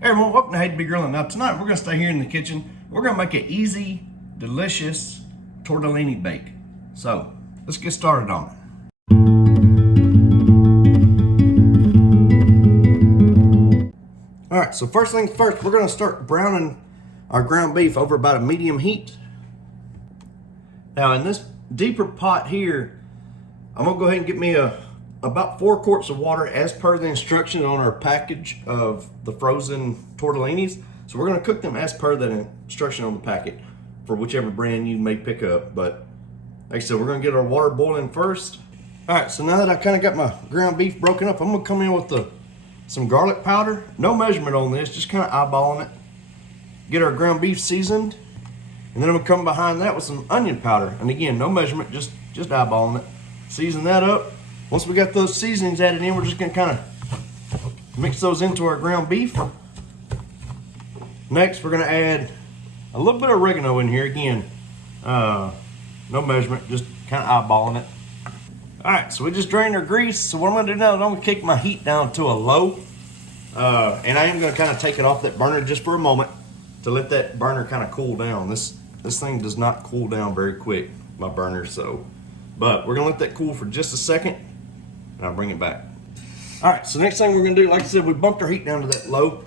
Hey everyone, welcome to Hate to Be Grilling. Now tonight we're gonna stay here in the kitchen. We're gonna make an easy, delicious tortellini bake. So let's get started on it. All right, so first things first, we're gonna start browning our ground beef over about a medium heat. Now in this deeper pot here, I'm gonna go ahead and get me about 4 quarts of water as per the instructions on our package of the frozen tortellinis. So we're gonna cook them as per that instruction on the packet for whichever brand you may pick up. But like I said, we're gonna get our water boiling first. All right, so now that I kind of got my ground beef broken up, I'm gonna come in with some garlic powder. No measurement on this, just kind of eyeballing it. Get our ground beef seasoned. And then I'm gonna come behind that with some onion powder. And again, no measurement, just eyeballing it. Season that up. Once we got those seasonings added in, we're just gonna kind of mix those into our ground beef. Next, we're gonna add a little bit of oregano in here. Again, no measurement, just kind of eyeballing it. All right, so we just drained our grease. So what I'm gonna do now is I'm gonna kick my heat down to a low. And I am gonna kind of take it off that burner just for a moment to let that burner kind of cool down. This thing does not cool down very quick, my burner, so. But we're gonna let that cool for just a second, and I'll bring it back. All right, so next thing we're gonna do, like I said, we bumped our heat down to that low,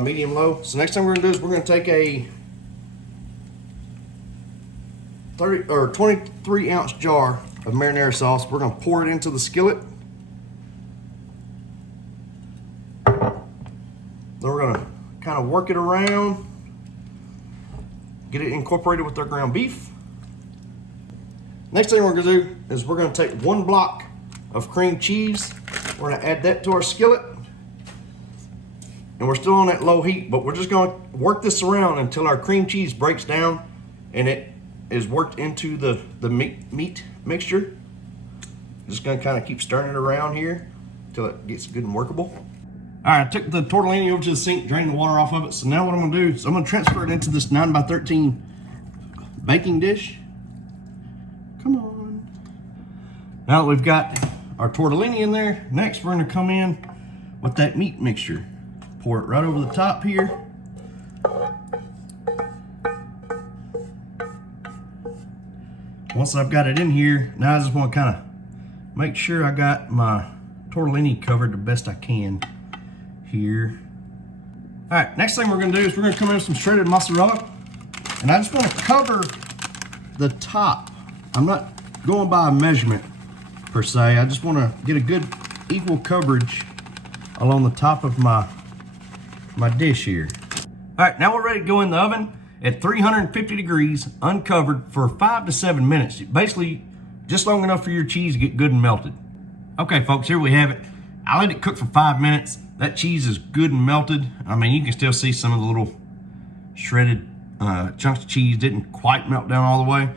medium low. So next thing we're gonna do is we're gonna take a 23 ounce jar of marinara sauce. We're gonna pour it into the skillet. Then we're gonna kind of work it around, get it incorporated with our ground beef. Next thing we're gonna do is we're gonna take 1 block of cream cheese. We're gonna add that to our skillet. And we're still on that low heat, but we're just gonna work this around until our cream cheese breaks down and it is worked into the meat mixture. Just gonna kind of keep stirring it around here until it gets good and workable. All right, I took the tortellini over to the sink, drained the water off of it. So now what I'm gonna do is I'm gonna transfer it into this 9x13 baking dish. Come on. Now that we've got our tortellini in there, next we're gonna come in with that meat mixture. Pour it right over the top here. Once I've got it in here, now I just wanna kinda make sure I got my tortellini covered the best I can here. All right, next thing we're gonna do is we're gonna come in with some shredded mozzarella. And I just wanna cover the top. I'm not going by a measurement per se. I just want to get a good equal coverage along the top of my dish here. All right, now we're ready to go in the oven at 350 degrees, uncovered for 5 to 7 minutes. Basically, just long enough for your cheese to get good and melted. Okay, folks, here we have it. I let it cook for 5 minutes. That cheese is good and melted. I mean, you can still see some of the little shredded chunks of cheese didn't quite melt down all the way,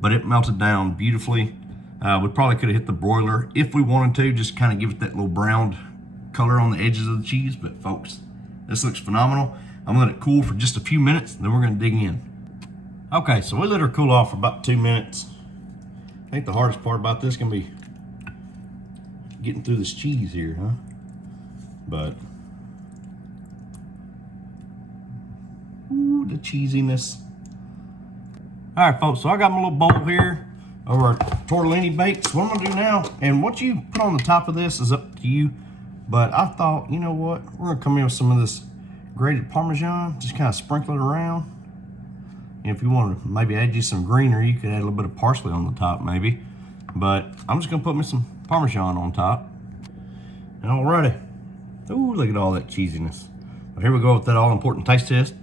but it melted down beautifully. We probably could have hit the broiler if we wanted to, just kind of give it that little browned color on the edges of the cheese. But folks, this looks phenomenal. I'm gonna let it cool for just a few minutes, then we're gonna dig in. Okay, so we let her cool off for about 2 minutes. I think the hardest part about this is gonna be getting through this cheese here, huh? But, ooh, the cheesiness. All right, folks, so I got my little bowl here of our tortellini bakes. What I'm gonna do now, and what you put on the top of this is up to you, but I thought, you know what, we're gonna come in with some of this grated Parmesan, just kind of sprinkle it around. And if you want to maybe add you some greenery, you could add a little bit of parsley on the top maybe. But I'm just gonna put me some Parmesan on top. Alrighty. Ooh, look at all that cheesiness. Well, here we go with that all-important taste test.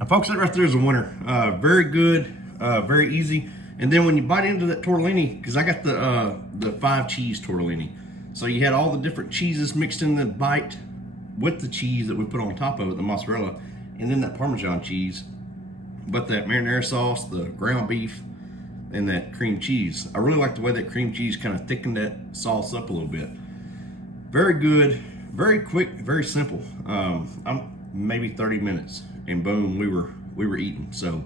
Now, folks, that right there is a winner. Very good, very easy. And then when you bite into that tortellini, because I got the 5 cheese tortellini, so you had all the different cheeses mixed in the bite with the cheese that we put on top of it, the mozzarella, and then that Parmesan cheese. But that marinara sauce, the ground beef, and that cream cheese. I really like the way that cream cheese kind of thickened that sauce up a little bit. Very good, very quick, very simple. I'm maybe 30 minutes, and boom, we were eating. So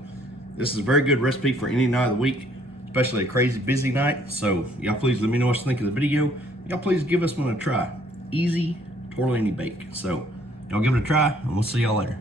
This is a very good recipe for any night of the week, especially a crazy busy night. So y'all please let me know what you think of the video. Y'all please give us one a try. Easy tortellini bake. So y'all give it a try and we'll see y'all later.